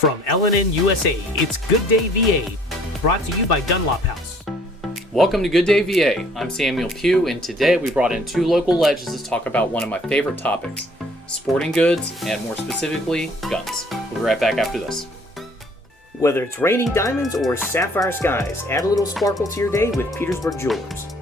From LNN USA, it's Good Day VA, brought to you by Dunlop House. Welcome to Good Day VA. I'm Samuel Pugh, and today we brought in two local legends to talk about one of my favorite topics, sporting goods, and more specifically, guns. We'll be right back after this. Whether it's raining diamonds or sapphire skies, add a little sparkle to your day with Petersburg Jewelers.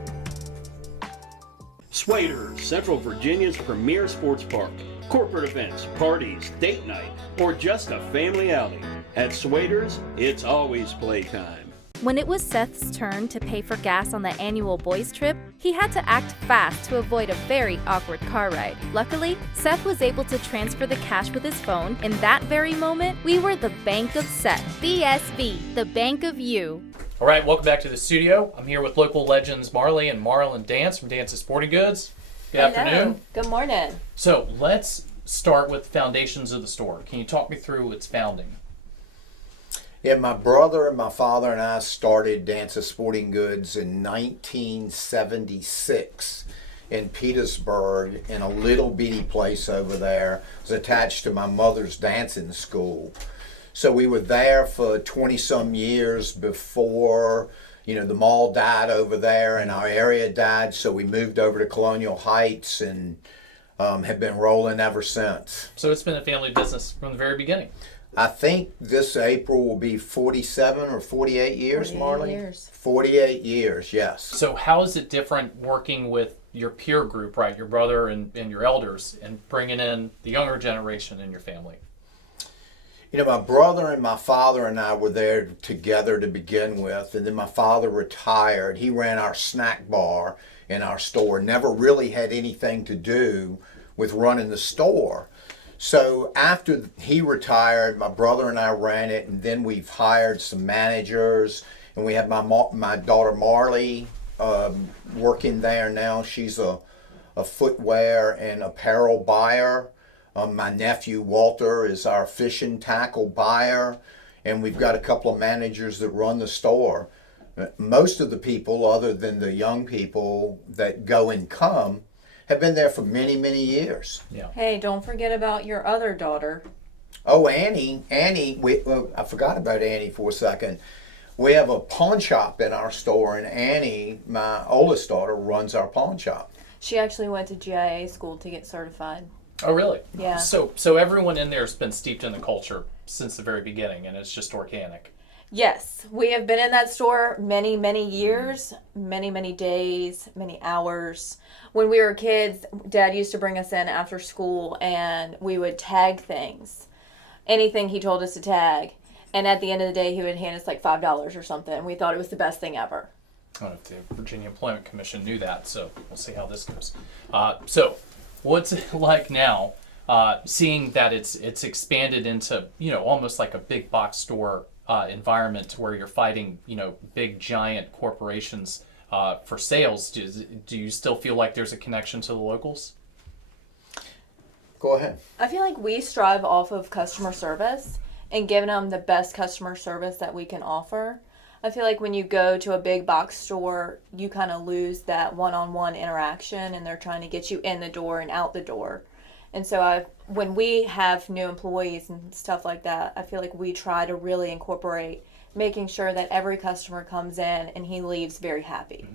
Swader, Central Virginia's premier sports park. Corporate events, parties, date night, or just a family outing. At Swader's, it's always playtime. When it was Seth's turn to pay for gas on the annual boys' trip, he had to act fast to avoid a very awkward car ride. Luckily, Seth was able to transfer the cash with his phone. In that very moment, we were the Bank of Seth. BSV, the Bank of You. All right, welcome back to the studio. I'm here with local legends Marlee and Marlon Dance from Dance's Sporting Goods. Good afternoon. Good morning. So let's start with the foundations of the store. Can you talk me through its founding? Yeah, my brother and my father and I started Dance's Sporting Goods in 1976 in Petersburg in a little bitty place over there. It was attached to my mother's dancing school. So we were there for 20-some years before, the mall died over there and our area died. So we moved over to Colonial Heights and have been rolling ever since. So it's been a family business from the very beginning. I think this April will be 47 or 48 years, 48 Marlee? years. 48 years, yes. So how is it different working with your peer group, right? Your brother and your elders, and bringing in the younger generation in your family? My brother and my father and I were there together to begin with, and then my father retired. He ran our snack bar in our store, never really had anything to do with running the store. So after he retired, my brother and I ran it, and then we've hired some managers, and we have my daughter Marlee working there now. She's a footwear and apparel buyer. My nephew Walter is our fishing tackle buyer, and we've got a couple of managers that run the store. Most of the people, other than the young people that go and come, have been there for many, many years. Yeah. Hey, don't forget about your other daughter. Oh, Annie, I forgot about Annie for a second. We have a pawn shop in our store, and Annie, my oldest daughter, runs our pawn shop. She actually went to GIA school to get certified. Oh, really? Yeah. So everyone in there has been steeped in the culture since the very beginning, and it's just organic. Yes, we have been in that store many, many years, many, many days, many hours. When we were kids, Dad used to bring us in after school, and we would tag things, anything he told us to tag. And at the end of the day, he would hand us like $5 or something. We thought it was the best thing ever. I don't know if the Virginia Employment Commission knew that, so we'll see how this goes. So what's it like now, seeing that it's expanded into, almost like a big box store environment where you're fighting, big giant corporations for sales? Do you still feel like there's a connection to the locals? Go ahead. I feel like we strive off of customer service and giving them the best customer service that we can offer. I feel like when you go to a big box store, you kind of lose that one-on-one interaction, and they're trying to get you in the door and out the door. And so when we have new employees and stuff like that, I feel like we try to really incorporate making sure that every customer comes in and he leaves very happy.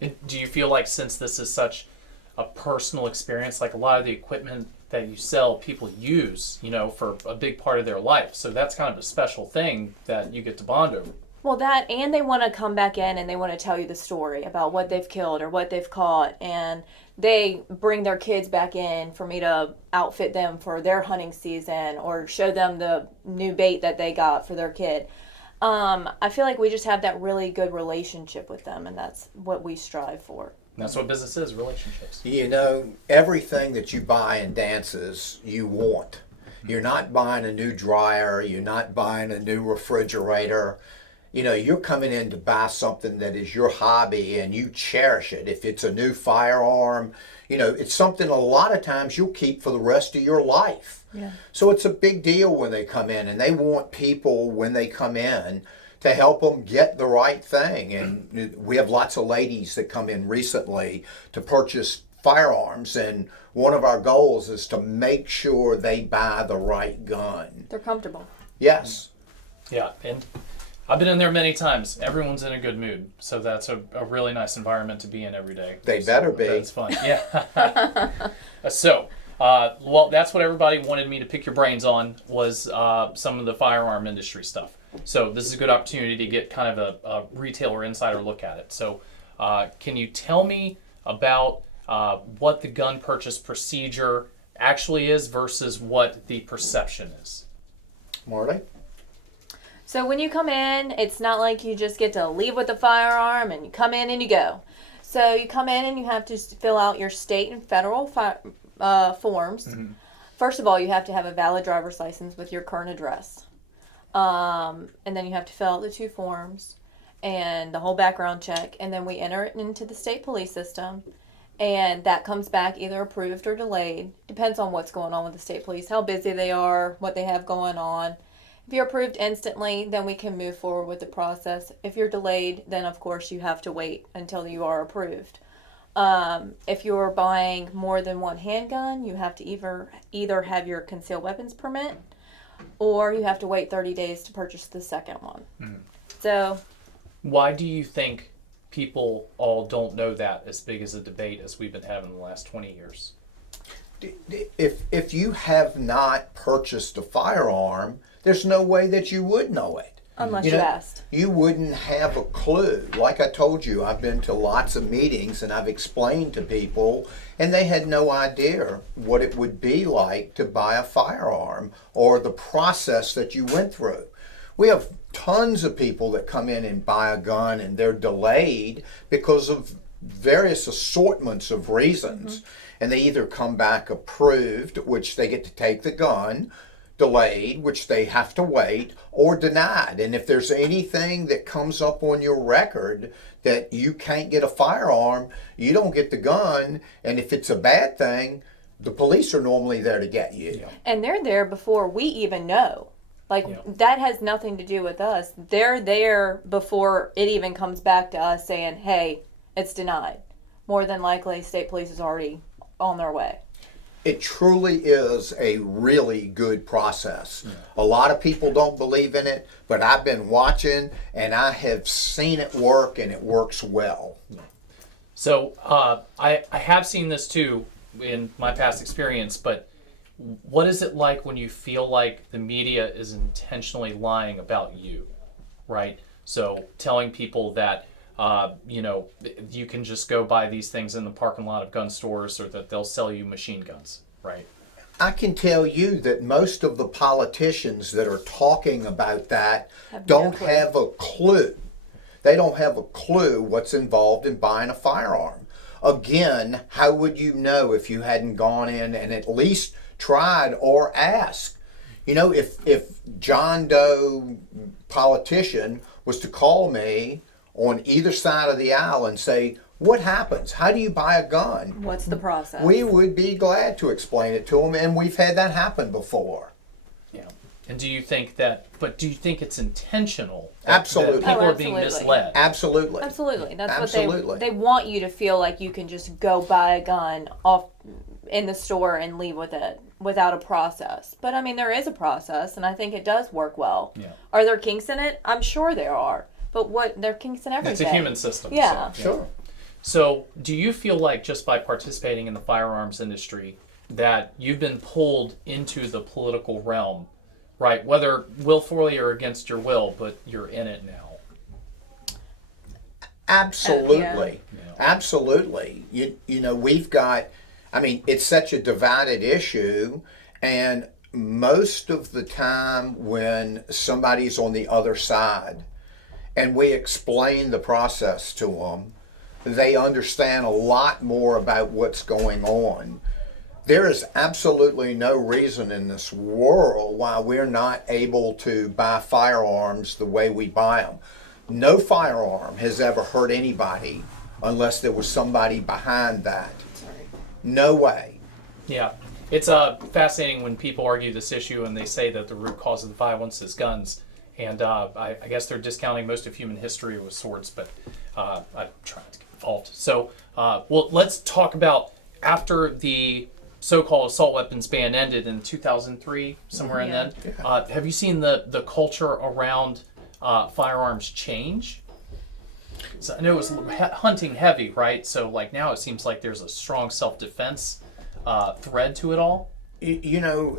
And do you feel like, since this is such a personal experience, like a lot of the equipment that you sell, people use, for a big part of their life, so that's kind of a special thing that you get to bond over? Well, that, and they want to come back in and they want to tell you the story about what they've killed or what they've caught, and they bring their kids back in for me to outfit them for their hunting season or show them the new bait that they got for their kid. I feel like we just have that really good relationship with them, and that's what we strive for. And that's what business is, relationships. Everything that you buy in Dance's, you want. You're not buying a new dryer. You're not buying a new refrigerator. You're coming in to buy something that is your hobby and you cherish it. If it's a new firearm, it's something a lot of times you'll keep for the rest of your life. Yeah. So it's a big deal when they come in, and they want people when they come in to help them get the right thing. And we have lots of ladies that come in recently to purchase firearms, and one of our goals is to make sure they buy the right gun. They're comfortable. Yes. Yeah, and I've been in there many times. Everyone's in a good mood, so that's a really nice environment to be in every day. They better be. That's fun. Yeah. Well, that's what everybody wanted me to pick your brains on was some of the firearm industry stuff. So this is a good opportunity to get kind of a retailer insider look at it. So can you tell me about what the gun purchase procedure actually is versus what the perception is? Marlee? So when you come in, it's not like you just get to leave with a firearm and you come in and you go. So you come in and you have to fill out your state and federal forms. Mm-hmm. First of all, you have to have a valid driver's license with your current address. And then you have to fill out the 2 forms and the whole background check. And then we enter it into the state police system. And that comes back either approved or delayed. Depends on what's going on with the state police, how busy they are, what they have going on. If you're approved instantly, then we can move forward with the process. If you're delayed, then of course you have to wait until you are approved. If you're buying more than one handgun, you have to either have your concealed weapons permit or you have to wait 30 days to purchase the second one. So, why do you think people all don't know that as big as a debate as we've been having the last 20 years? If you have not purchased a firearm, there's no way that you would know it. Unless you asked. You wouldn't have a clue. Like I told you, I've been to lots of meetings and I've explained to people, and they had no idea what it would be like to buy a firearm or the process that you went through. We have tons of people that come in and buy a gun and they're delayed because of various assortments of reasons. And they either come back approved, which they get to take the gun, delayed, which they have to wait, or denied. And if there's anything that comes up on your record that you can't get a firearm, you don't get the gun. And if it's a bad thing, the police are normally there to get you. And they're there before we even know. That has nothing to do with us. They're there before it even comes back to us saying, hey, it's denied. More than likely, state police is already on their way. It truly is a really good process. A lot of people don't believe in it, but I've been watching and I have seen it work, and it works well. So I have seen this too in my past experience, but what is it like when you feel like the media is intentionally lying about you, right? So telling people that you can just go buy these things in the parking lot of gun stores, or that they'll sell you machine guns, right? I can tell you that most of the politicians that are talking about that don't have a clue. They don't have a clue what's involved in buying a firearm. Again, how would you know if you hadn't gone in and at least tried or asked? If John Doe politician was to call me on either side of the aisle and say, what happens? How do you buy a gun? What's the process? We would be glad to explain it to them, and we've had that happen before. Yeah. And do you think it's intentional? Absolutely. That people are being misled? Absolutely. Absolutely. That's Absolutely. what they want you to feel like you can just go buy a gun off in the store and leave with it without a process. But I mean, there is a process, and I think it does work well. Yeah. Are there kinks in it? I'm sure there are. But there are kinks in everything. It's a human system. Yeah. So, Sure. So do you feel like just by participating in the firearms industry that you've been pulled into the political realm, right? Whether willfully or against your will, but you're in it now. Absolutely. Yeah. Absolutely. We've got, it's such a divided issue, and most of the time when somebody's on the other side and we explain the process to them, they understand a lot more about what's going on. There is absolutely no reason in this world why we're not able to buy firearms the way we buy them. No firearm has ever hurt anybody unless there was somebody behind that. No way. Yeah. It's fascinating when people argue this issue and they say that the root cause of the violence is guns. And I guess they're discounting most of human history with swords, but I'm trying to get involved. So, let's talk about after the so-called assault weapons ban ended in 2003, somewhere in then. Have you seen the culture around firearms change? So I know it was hunting heavy, right? So like now it seems like there's a strong self-defense thread to it all. You know,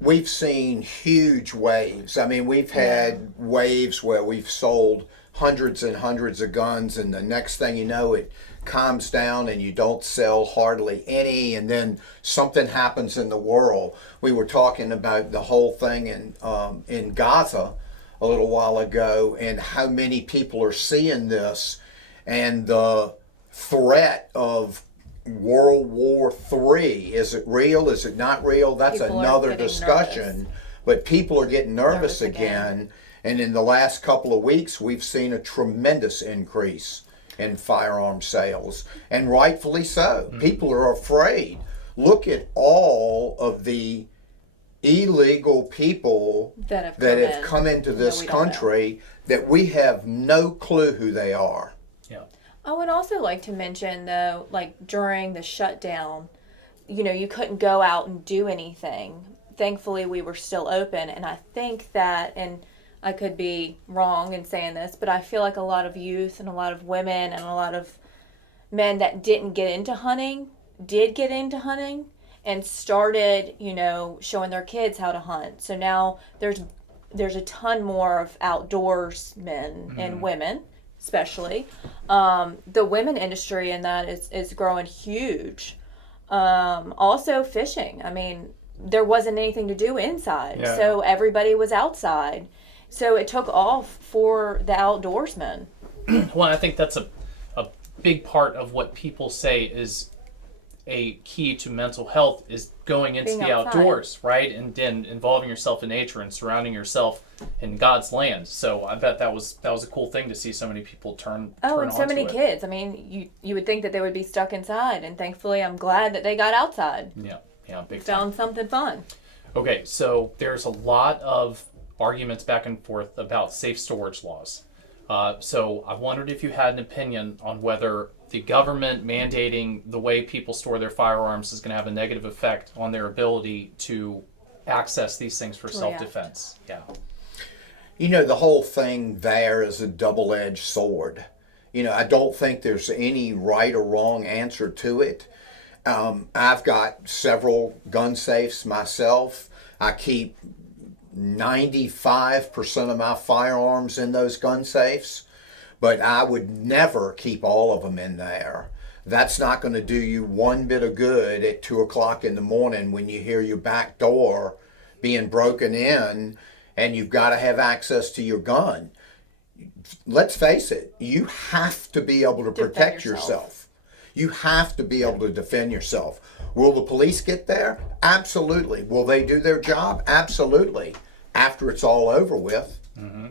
we've seen huge waves. I mean, we've had waves where we've sold hundreds and hundreds of guns, and the next thing you know, it calms down and you don't sell hardly any, and then something happens in the world. We were talking about the whole thing in Gaza a little while ago, and how many people are seeing this, and the threat of World War III. Is it real? Is it not real? That's People another discussion. nervous. But people are getting nervous again. again. And in the last couple of weeks, we've seen a tremendous increase in firearm sales, and rightfully so. People are afraid. Look at all of the illegal people That have come into this we don't know. country that we have no clue who they are. Yeah. I would also like to mention, though, like during the shutdown, you know, you couldn't go out and do anything. Thankfully, we were still open, and I think that, and I could be wrong in saying this, but I feel like a lot of youth and a lot of women and a lot of men that didn't get into hunting did get into hunting and started, you know, showing their kids how to hunt. So now there's a ton more of outdoorsmen and women, especially. The women industry in that is growing huge. Also fishing. I mean, there wasn't anything to do inside, so everybody was outside. So it took off for the outdoorsmen. Well, I think that's a big part of what people say is a key to mental health is going into Being the outside. outdoors, right? And then involving yourself in nature and surrounding yourself in God's land. So I bet that was a cool thing to see so many people turn And so onto many it. kids. I mean, you would think that they would be stuck inside, and thankfully I'm glad that they got outside. Yeah, big time. Found something fun. Okay, so there's a lot of arguments back and forth about safe storage laws. So I wondered if you had an opinion on whether the government mandating the way people store their firearms is going to have a negative effect on their ability to access these things for self-defense. Yeah. You know, the whole thing there is a double-edged sword. You know, I don't think there's any right or wrong answer to it. I've got several gun safes myself. I keep 95% of my firearms in those gun safes, but I would never keep all of them in there. That's not going to do you one bit of good at 2 o'clock in the morning when you hear your back door being broken in and you've got to have access to your gun. Let's face it, you have to be able to protect yourself. You have to be able to defend yourself. Will the police get there? Absolutely. Will they do their job? Absolutely. After it's all over with. Mm-hmm.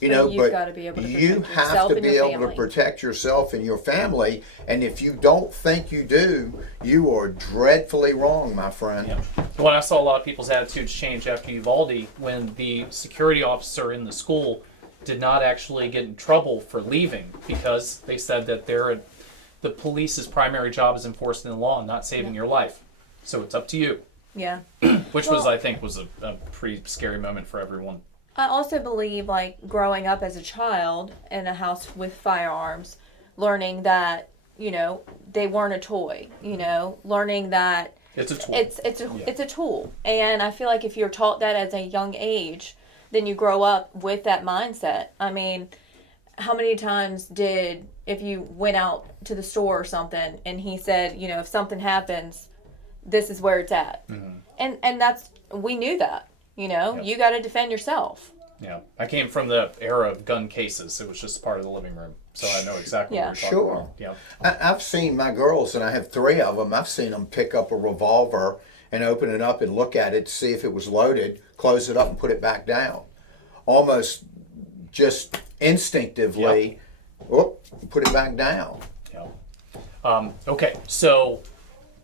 You know, You've gotta be able to you protect have yourself to and be your able to family. protect yourself and your family. And if you don't think you do, you are dreadfully wrong, my friend. Yeah. Well, I saw a lot of people's attitudes change after Uvalde when the security officer in the school did not actually get in trouble for leaving because they said that the police's primary job is enforcing the law and not saving your life. So it's up to you. Yeah. Which I think was a pretty scary moment for everyone. I also believe, like, growing up as a child in a house with firearms, learning that, you know, they weren't a toy, you know, learning that It's a tool. it's a tool. And I feel like if you're taught that as a young age, then you grow up with that mindset. I mean, how many times if you went out to the store or something and he said, you know, if something happens, this is where it's at. Mm-hmm. And we knew that, you know, you got to defend yourself. Yeah. I came from the era of gun cases. It was just part of the living room. So I know exactly what you're talking about. Yeah. I've seen my girls, and I have 3 of them, I've seen them pick up a revolver and open it up and look at it to see if it was loaded, close it up and put it back down. Almost just instinctively, put it back down. Yeah. Okay, so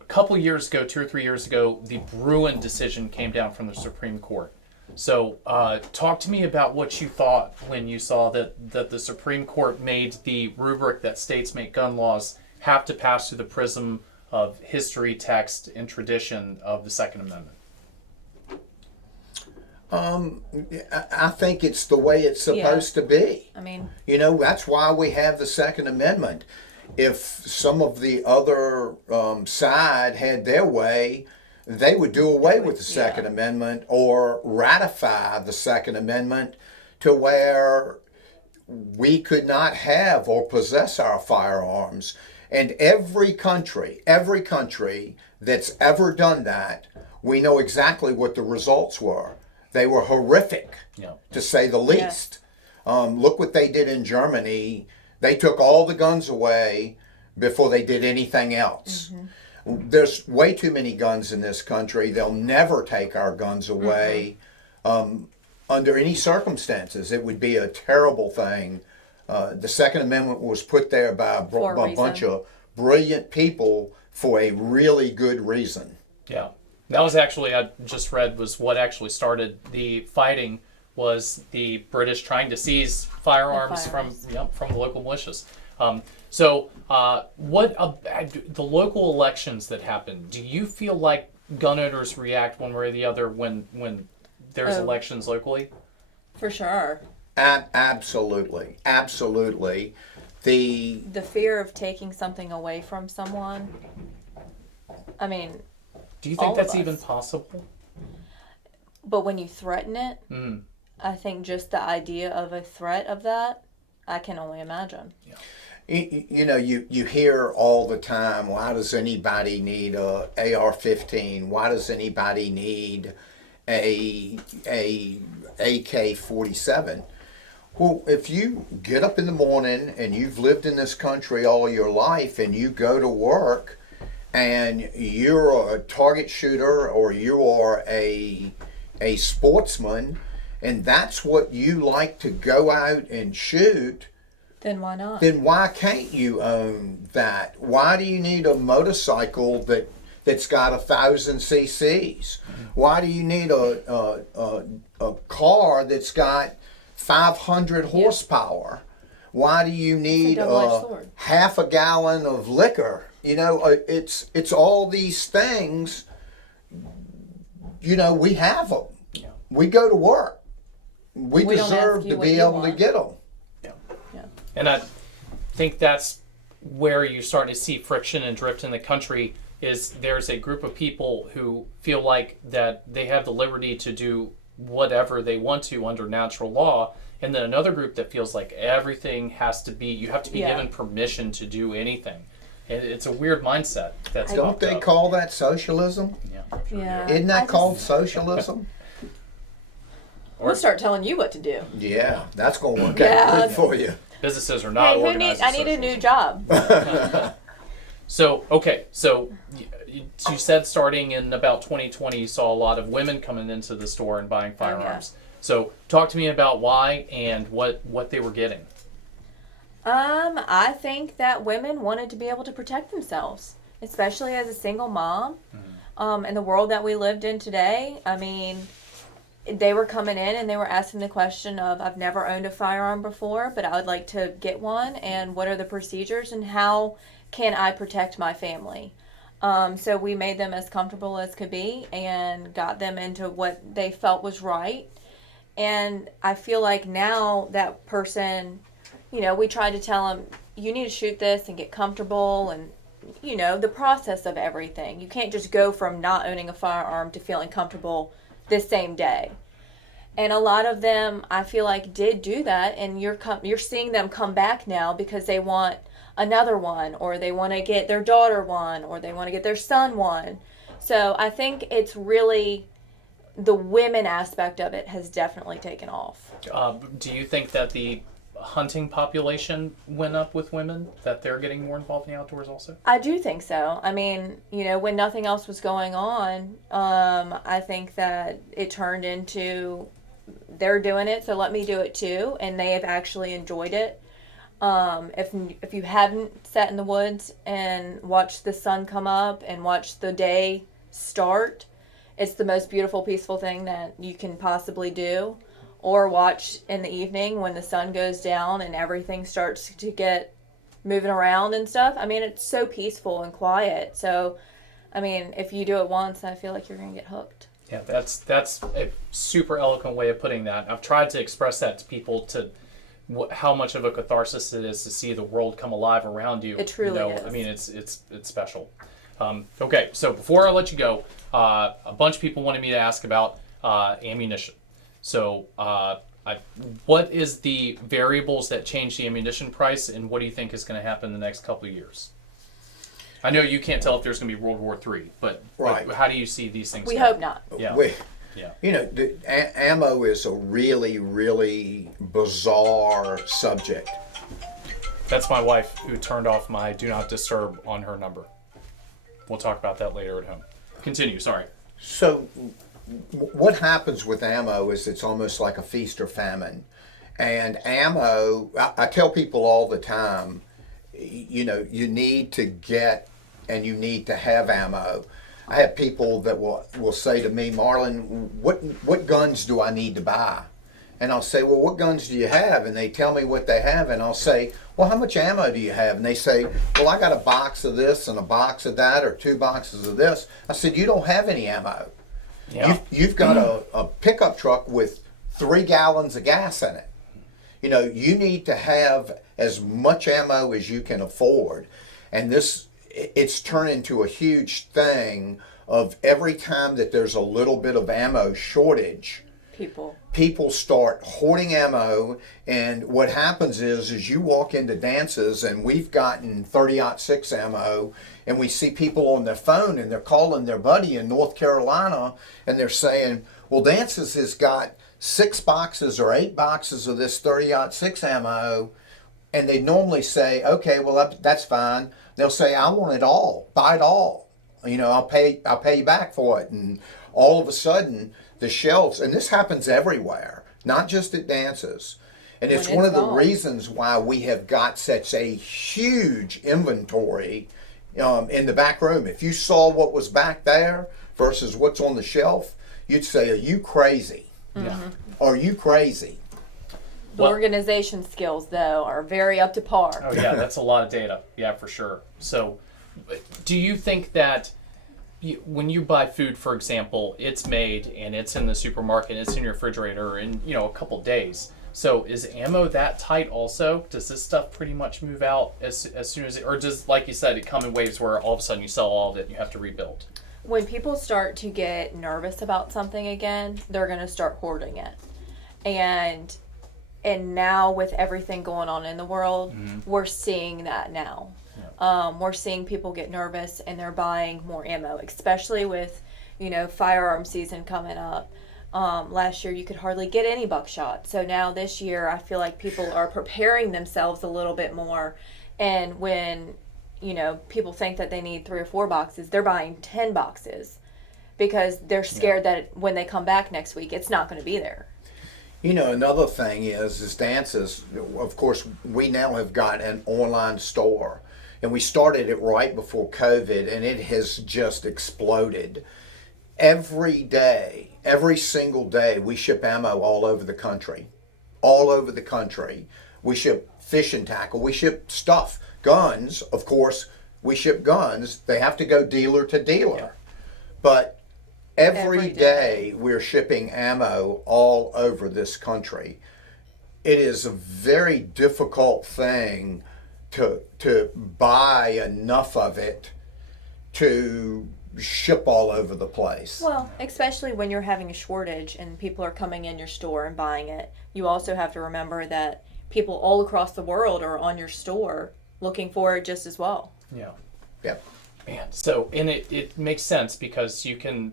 a couple years ago, 2 or 3 years ago, the Bruin decision came down from the Supreme Court. So talk to me about what you thought when you saw that the Supreme Court made the rubric that states make gun laws have to pass through the prism of history, text, and tradition of the Second Amendment? I think it's the way it's supposed to be. I mean, That's why we have the Second Amendment. If some of the other side had their way, they would do away with the Second Amendment or ratify the Second Amendment to where we could not have or possess our firearms. And every country that's ever done that, we know exactly what the results were. They were horrific, to say the least. Look what they did in Germany. They took all the guns away before they did anything else. There's way too many guns in this country. They'll never take our guns away under any circumstances. It would be a terrible thing. The Second Amendment was put there by a bunch of brilliant people for a really good reason. Yeah. That was actually, I just read, was what actually started the fighting, was the British trying to seize firearms from the local militias. What the local elections that happen? Do you feel like gun owners react one way or the other when there's elections locally? for sure. Absolutely. The fear of taking something away from someone. I mean, do you think that's even possible? But when you threaten it, I think just the idea of a threat of that, I can only imagine. Yeah. You hear all the time, why does anybody need a AR-15? Why does anybody need a AK-47? Well, if you get up in the morning and you've lived in this country all your life and you go to work and you're a target shooter or you are a sportsman and that's what you like to go out and shoot, then why not? Then why can't you own that? Why do you need a motorcycle that's got 1,000 cc's? Why do you need a car that's got 500 horsepower? Why do you need half a gallon of liquor? It's all these things. We have them. Yeah. We go to work. We deserve to be able to get them. Yeah. And I think that's where you're starting to see friction and drift in the country. Is there's a group of people who feel like that they have the liberty to do whatever they want to under natural law, and then another group that feels like everything has to be, you have to be given permission to do anything. And it's a weird mindset. Don't they call that socialism? Yeah. Isn't that called socialism? We'll start telling you what to do. Yeah, that's going to work out good for you. Businesses are not organized. I need a new job. So you said starting in about 2020, you saw a lot of women coming into the store and buying firearms. So talk to me about why and what they were getting. I think that women wanted to be able to protect themselves, especially as a single mom. In the world that we lived in today, I mean, they were coming in and they were asking the question of, I've never owned a firearm before, but I would like to get one, and what are the procedures and how can I protect my family? So we made them as comfortable as could be and got them into what they felt was right. And I feel like now that person, we tried to tell them, you need to shoot this and get comfortable and, the process of everything. You can't just go from not owning a firearm to feeling comfortable this same day. And a lot of them, I feel like, did do that, and you're seeing them come back now because they want another one, or they want to get their daughter one, or they want to get their son one. So I think it's really the women aspect of it has definitely taken off. Do you think that the hunting population went up with women, that they're getting more involved in the outdoors also? I do think so. I mean, when nothing else was going on, I think that it turned into they're doing it, so let me do it too, and they have actually enjoyed it. If you haven't sat in the woods and watched the sun come up and watched the day start, it's the most beautiful, peaceful thing that you can possibly do. Or watch in the evening when the sun goes down and everything starts to get moving around and stuff. I mean, it's so peaceful and quiet. So, I mean, if you do it once, I feel like you're going to get hooked. Yeah, that's a super eloquent way of putting that. I've tried to express that to people how much of a catharsis it is to see the world come alive around you. It truly is. I mean, it's special. Okay, so before I let you go, a bunch of people wanted me to ask about ammunition. So, what is the variables that change the ammunition price, and what do you think is going to happen in the next couple of years? I know you can't tell if there's going to be World War III, but how do you see these things? We hope not. Yeah. Yeah. You know, ammo is a really, really bizarre subject. That's my wife who turned off my Do Not Disturb on her number. We'll talk about that later at home. Continue, sorry. So what happens with ammo is it's almost like a feast or famine. And ammo, I tell people all the time, you know, you need to get and you need to have ammo. I have people that will say to me, Marlon, what guns do I need to buy? And I'll say, well, what guns do you have? And they tell me what they have, and I'll say, well, how much ammo do you have? And they say, well, I got a box of this and a box of that, or 2 boxes of this. I said, you don't have any ammo. Yeah. You've got a pickup truck with 3 gallons of gas in it. You know, you need to have as much ammo as you can afford. And it's turned into a huge thing of every time that there's a little bit of ammo shortage, people start hoarding ammo. And what happens is you walk into dances, and we've gotten 30-06 ammo, and we see people on their phone, and they're calling their buddy in North Carolina, and they're saying, well, dances has got 6 boxes or 8 boxes of this 30-06 ammo. And they normally say, okay, well, that's fine. They'll say, I want it all, buy it all. You know, I'll pay you back for it. And all of a sudden, the shelves, and this happens everywhere, not just at dances. And it's one of the reasons why we have got such a huge inventory in the back room. If you saw what was back there versus what's on the shelf, you'd say, are you crazy? Mm-hmm. Are you crazy? The organization skills, though, are very up to par. Oh, yeah, that's a lot of data. Yeah, for sure. So, do you think that when you buy food, for example, it's made and it's in the supermarket, it's in your refrigerator in, a couple days. So, is ammo that tight also? Does this stuff pretty much move out as soon as or does, like you said, it come in waves where all of a sudden you sell all of it and you have to rebuild? When people start to get nervous about something again, they're going to start hoarding it. And now with everything going on in the world, we're seeing that now. Yeah. We're seeing people get nervous and they're buying more ammo, especially with, firearm season coming up. Last year you could hardly get any buckshot. So now this year I feel like people are preparing themselves a little bit more. And when, people think that they need 3 or 4 boxes, they're buying 10 boxes because they're scared that when they come back next week, it's not going to be there. Another thing is dances, of course, we now have got an online store. And we started it right before COVID, and it has just exploded. Every day, every single day, we ship ammo all over the country. All over the country. We ship fishing tackle. We ship stuff. Guns, of course, we ship guns. They have to go dealer to dealer. Yeah. But Every day we're shipping ammo all over this country. It is a very difficult thing to buy enough of it to ship all over the place. Well, especially when you're having a shortage and people are coming in your store and buying it. You also have to remember that people all across the world are on your store looking for it just as well. Yeah. Yep. Man, so it makes sense because you can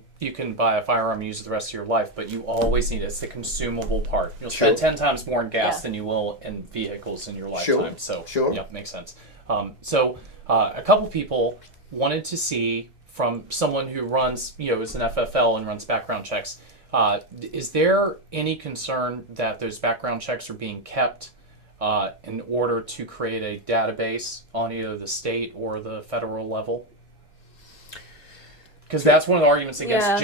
buy a firearm and use it the rest of your life, but you always need it's the consumable part. You'll spend 10 times more in gas than you will in vehicles in your lifetime. Sure. Yeah, makes sense. So a couple people wanted to see from someone who runs, is an FFL and runs background checks. Is there any concern that those background checks are being kept in order to create a database on either the state or the federal level? Because that's one of the arguments against,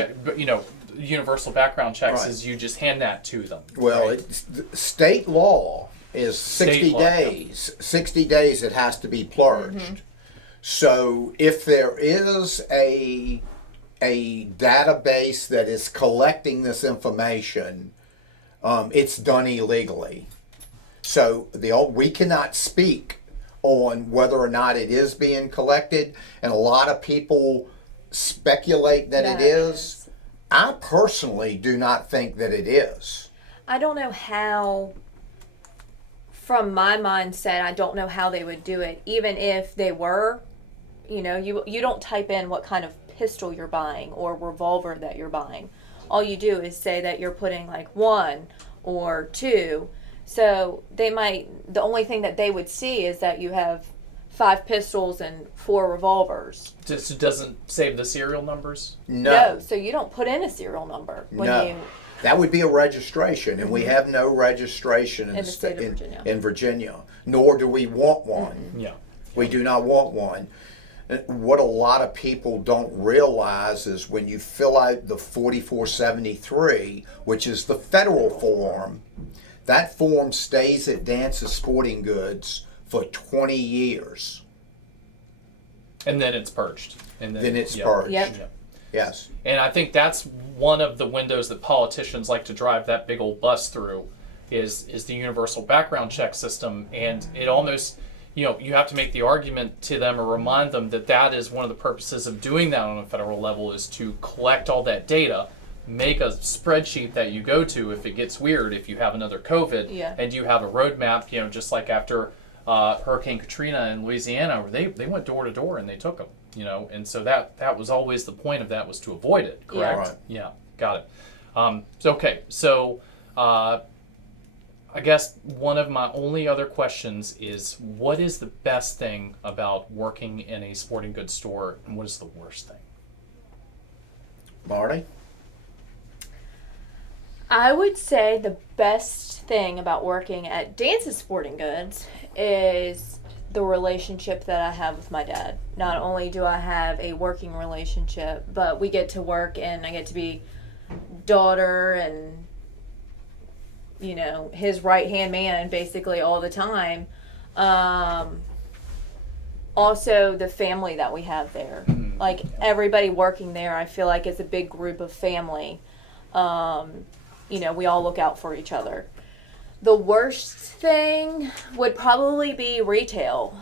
universal background checks is you just hand that to them. Well, right? State law is State 60 law, yeah. days. 60 days it has to be purged. So if there is a database that is collecting this information, it's done illegally. So we cannot speak on whether or not it is being collected, and a lot of people speculate that it is. I personally do not think that it is. I don't know how, from my mindset, I don't know how they would do it. Even if they were, you don't type in what kind of pistol you're buying or revolver that you're buying. All you do is say that you're putting like 1 or 2. So the only thing that they would see is that you have 5 pistols and 4 revolvers. Just it doesn't save the serial numbers? No, so you don't put in a serial number when you. That would be a registration, and we have no registration in the state of Virginia. In Virginia, nor do we want one. Yeah. We do not want one. What a lot of people don't realize is when you fill out the 4473, which is the federal form, that form stays at Dance's Sporting Goods for 20 years. And then it's purged. And Then it's purged. Yep. Yeah. Yes. And I think that's one of the windows that politicians like to drive that big old bus through is the universal background check system. And it almost, you have to make the argument to them or remind them that is one of the purposes of doing that on a federal level, is to collect all that data, make a spreadsheet that you go to if it gets weird, if you have another COVID, and you have a roadmap, just like after Hurricane Katrina in Louisiana, where they went door to door and they took them, and so that was always the point of that, was to avoid it, correct? Yeah, right. Yeah, got it. So I guess one of my only other questions is, what is the best thing about working in a sporting goods store, and what is the worst thing? Marlee? I would say the best thing about working at Dance's Sporting Goods is the relationship that I have with my dad. Not only do I have a working relationship, but we get to work and I get to be daughter and, his right-hand man basically all the time. Also, the family that we have there. Like, everybody working there, I feel like it's a big group of family. We all look out for each other. The worst thing would probably be retail.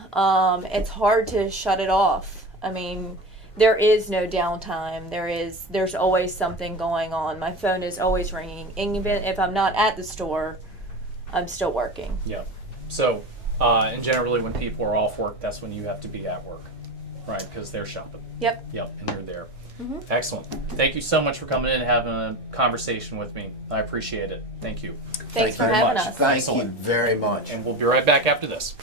It's hard to shut it off. I mean, there is no downtime. There's always something going on. My phone is always ringing. And even if I'm not at the store, I'm still working. Yeah. So, and generally when people are off work, that's when you have to be at work, right? Because they're shopping. Yep. Yep, and you're there. Excellent. Thank you so much for coming in and having a conversation with me. I appreciate it. Thank you. Thanks for very having much. us. Thank you very much. And we'll be right back after this.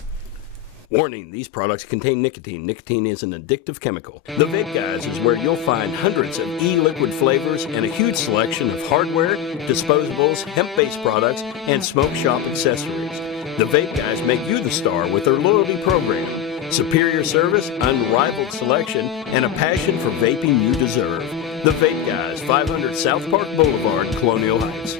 Warning, these products contain nicotine. Nicotine is an addictive chemical. The Vape Guys is where you'll find hundreds of e-liquid flavors and a huge selection of hardware, disposables, hemp-based products, and smoke shop accessories. The Vape Guys make you the star with their loyalty program. Superior service, unrivaled selection, and a passion for vaping you deserve. The Vape Guys, 500 South Park Boulevard, Colonial Heights.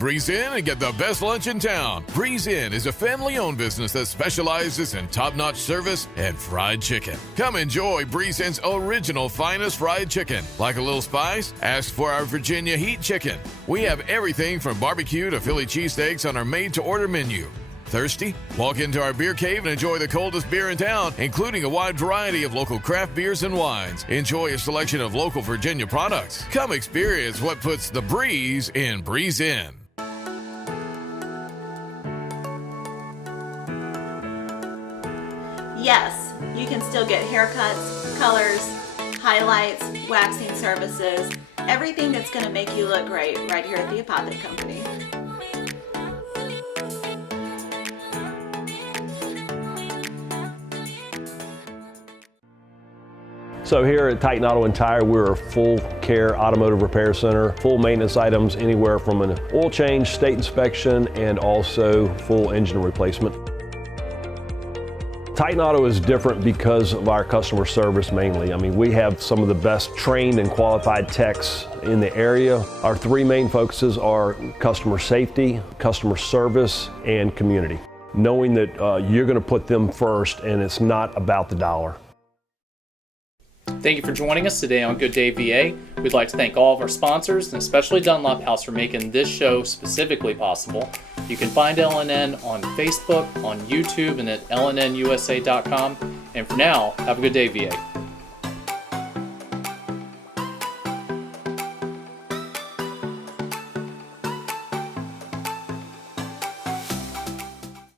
Breeze In and get the best lunch in town. Breeze In is a family-owned business that specializes in top-notch service and fried chicken. Come enjoy Breeze In's original finest fried chicken. Like a little spice? Ask for our Virginia Heat Chicken. We have everything from barbecue to Philly cheesesteaks on our made-to-order menu. Thirsty? Walk into our beer cave and enjoy the coldest beer in town, including a wide variety of local craft beers and wines. Enjoy a selection of local Virginia products. Come experience what puts the breeze in Breeze In. Yes, you can still get haircuts, colors, highlights, waxing services, everything that's going to make you look great right here at the Apothic Company. So here at Titan Auto and Tire, we're a full care automotive repair center, full maintenance items anywhere from an oil change, state inspection, and also full engine replacement. Titan Auto is different because of our customer service mainly. I mean, we have some of the best trained and qualified techs in the area. Our 3 main focuses are customer safety, customer service, and community. knowing that you're going to put them first and it's not about the dollar. Thank you for joining us today on Good Day VA. We'd like to thank all of our sponsors, and especially Dunlop House, for making this show specifically possible. You can find LNN on Facebook, on YouTube, and at lnnusa.com. And for now, have a good day, VA.